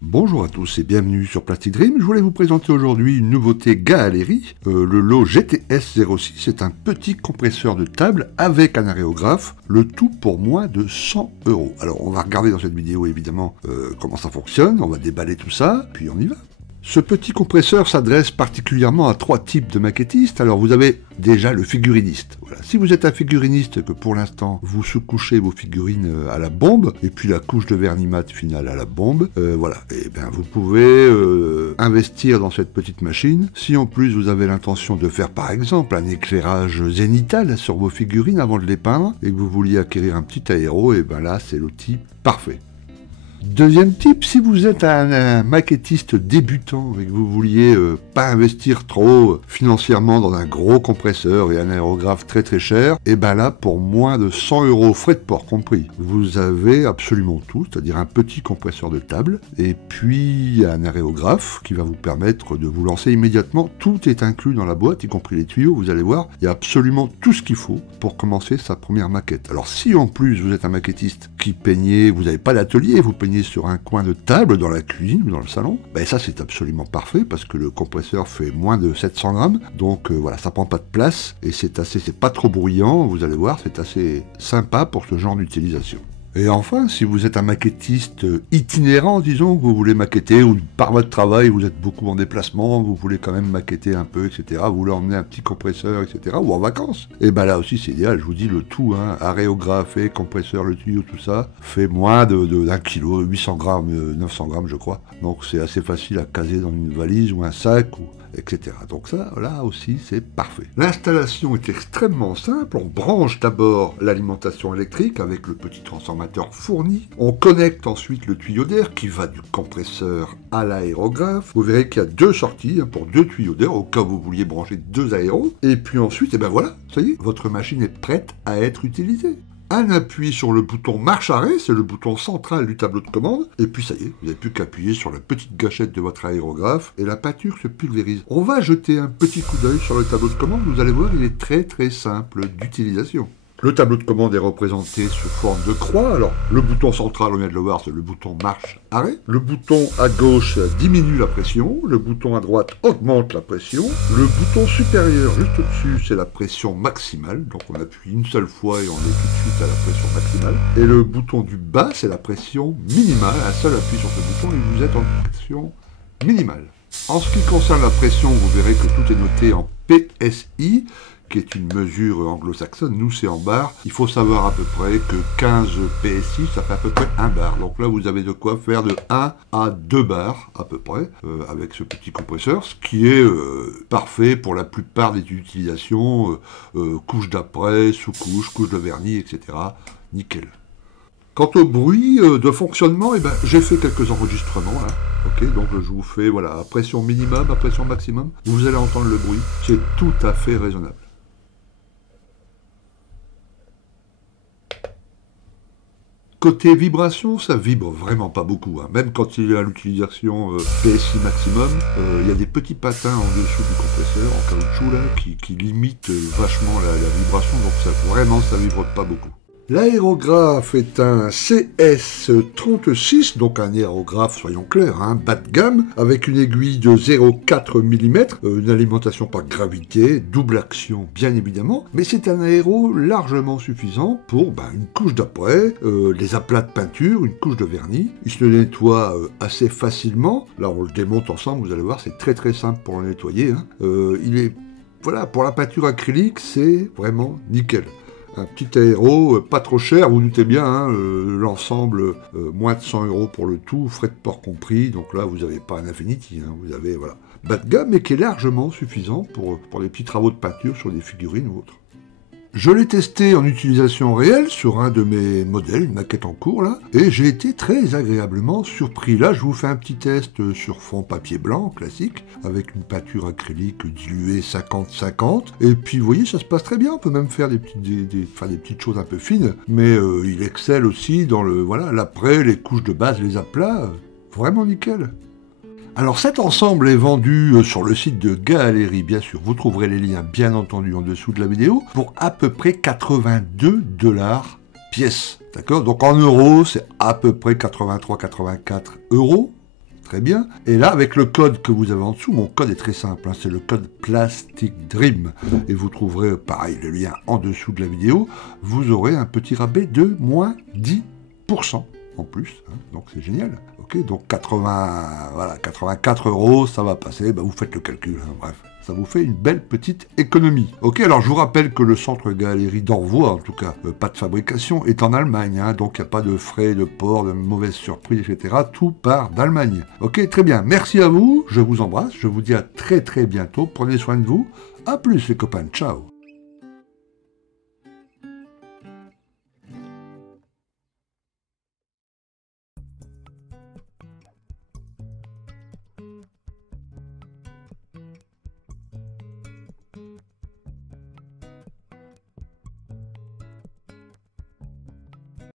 Bonjour à tous et bienvenue sur Plastic Dream. Je voulais vous présenter aujourd'hui une nouveauté Gaalery, le lot GTS 06. C'est un petit compresseur de table avec un aérographe, le tout pour moins de 100 €. Alors on va regarder dans cette vidéo évidemment comment ça fonctionne, on va déballer tout ça, puis on y va. Ce petit compresseur s'adresse particulièrement à 3 types de maquettistes. Alors vous avez déjà le figuriniste. Voilà. Si vous êtes un figuriniste que pour l'instant vous sous-couchez vos figurines à la bombe, et puis la couche de vernis mat finale à la bombe, voilà. Et bien vous pouvez investir dans cette petite machine. Si en plus vous avez l'intention de faire par exemple un éclairage zénital sur vos figurines avant de les peindre, et que vous vouliez acquérir un petit aéro, et bien là c'est l'outil parfait. Deuxième type, si vous êtes un maquettiste débutant et que vous vouliez pas investir trop financièrement dans un gros compresseur et un aérographe très très cher, et ben là pour moins de 100 € frais de port compris, vous avez absolument tout, c'est-à-dire un petit compresseur de table et puis un aérographe qui va vous permettre de vous lancer immédiatement. Tout est inclus dans la boîte, y compris les tuyaux, vous allez voir, il y a absolument tout ce qu'il faut pour commencer sa première maquette. Alors si en plus vous êtes un maquettiste qui peignez, vous n'avez pas d'atelier, vous peignez sur un coin de table dans la cuisine ou dans le salon, ben ça c'est absolument parfait parce que le compresseur fait moins de 700 grammes, donc voilà, ça prend pas de place et c'est pas trop bruyant, vous allez voir, c'est assez sympa pour ce genre d'utilisation. Et enfin, si vous êtes un maquettiste itinérant, disons, que vous voulez maqueter, ou par votre travail, vous êtes beaucoup en déplacement, vous voulez quand même maqueter un peu, etc., vous voulez emmener un petit compresseur, etc., ou en vacances, et ben là aussi c'est idéal, je vous dis le tout, hein, aérographe et compresseur, le tuyau, tout ça, fait moins d'un kilo, 800 grammes, 900 grammes je crois, donc c'est assez facile à caser dans une valise ou un sac, ou etc. Donc ça, là aussi, c'est parfait. L'installation est extrêmement simple. On branche d'abord l'alimentation électrique avec le petit transformateur fourni. On connecte ensuite le tuyau d'air qui va du compresseur à l'aérographe. Vous verrez qu'il y a 2 sorties pour 2 tuyaux d'air au cas où vous vouliez brancher 2 aéros. Et puis ensuite, et ben voilà, ça y est, votre machine est prête à être utilisée. Un appui sur le bouton marche-arrêt, c'est le bouton central du tableau de commande, et puis ça y est, vous n'avez plus qu'appuyer sur la petite gâchette de votre aérographe, et la peinture se pulvérise. On va jeter un petit coup d'œil sur le tableau de commande, vous allez voir, il est très très simple d'utilisation. Le tableau de commande est représenté sous forme de croix. Alors, le bouton central, on vient de le voir, c'est le bouton marche-arrêt. Le bouton à gauche diminue la pression. Le bouton à droite augmente la pression. Le bouton supérieur, juste au-dessus, c'est la pression maximale. Donc, on appuie une seule fois et on est tout de suite à la pression maximale. Et le bouton du bas, c'est la pression minimale. Un seul appui sur ce bouton et vous êtes en pression minimale. En ce qui concerne la pression, vous verrez que tout est noté en PSI, qui est une mesure anglo-saxonne. Nous, c'est en bar. Il faut savoir à peu près que 15 PSI, ça fait à peu près 1 bar. Donc là, vous avez de quoi faire de 1 à 2 bars, à peu près, avec ce petit compresseur, ce qui est parfait pour la plupart des utilisations, couche d'après, sous-couche, couche de vernis, etc. Nickel. Quant au bruit de fonctionnement, eh ben, j'ai fait quelques enregistrements, là. Ok, donc je vous fais, voilà, à pression minimum, à pression maximum. Vous allez entendre le bruit. C'est tout à fait raisonnable. Côté vibration, ça vibre vraiment pas beaucoup, hein. Même quand il est à l'utilisation PSI maximum, il y a des petits patins en dessous du compresseur, en caoutchouc, là, qui limitent vachement la vibration, donc ça, vraiment ça vibre pas beaucoup. L'aérographe est un CS36, donc un aérographe, soyons clairs, hein, bas de gamme, avec une aiguille de 0,4 mm, une alimentation par gravité, double action bien évidemment, mais c'est un aéro largement suffisant pour une couche d'après, des aplats de peinture, une couche de vernis. Il se nettoie assez facilement, là on le démonte ensemble, vous allez voir, c'est très très simple pour le nettoyer, hein. Il est, voilà, pour la peinture acrylique, c'est vraiment nickel. Un petit aéro, pas trop cher, vous doutez bien, hein, l'ensemble, moins de 100 € pour le tout, frais de port compris, donc là vous n'avez pas un Infinity, hein, vous avez, voilà, bas de gamme, mais qui est largement suffisant pour des petits travaux de peinture sur des figurines ou autres. Je l'ai testé en utilisation réelle sur un de mes modèles, une maquette en cours là, et j'ai été très agréablement surpris. Là, je vous fais un petit test sur fond papier blanc classique, avec une peinture acrylique diluée 50-50, et puis vous voyez, ça se passe très bien, on peut même faire des petites choses un peu fines, mais il excelle aussi dans l'après, les couches de base, les aplats, vraiment nickel. Alors cet ensemble est vendu sur le site de Gaalery, bien sûr, vous trouverez les liens bien entendu en dessous de la vidéo, pour à peu près 82 $ pièce, d'accord? Donc en euros, c'est à peu près 83-84 €. très bien. Et là, avec le code que vous avez en dessous, mon code est très simple, hein, c'est le code Plastic Dream. Et vous trouverez, pareil, le lien en dessous de la vidéo. Vous aurez un petit rabais de moins 10% en plus, hein, donc c'est génial. Ok, donc 84 €, ça va passer, bah vous faites le calcul, hein, bref. Ça vous fait une belle petite économie. Ok, alors je vous rappelle que le centre Gaëlerie d'Orvois, en tout cas, pas de fabrication, est en Allemagne, hein, donc il n'y a pas de frais de port, de mauvaises surprises, etc. Tout part d'Allemagne. Ok, très bien, merci à vous, je vous embrasse, je vous dis à très très bientôt, prenez soin de vous, à plus les copains, ciao.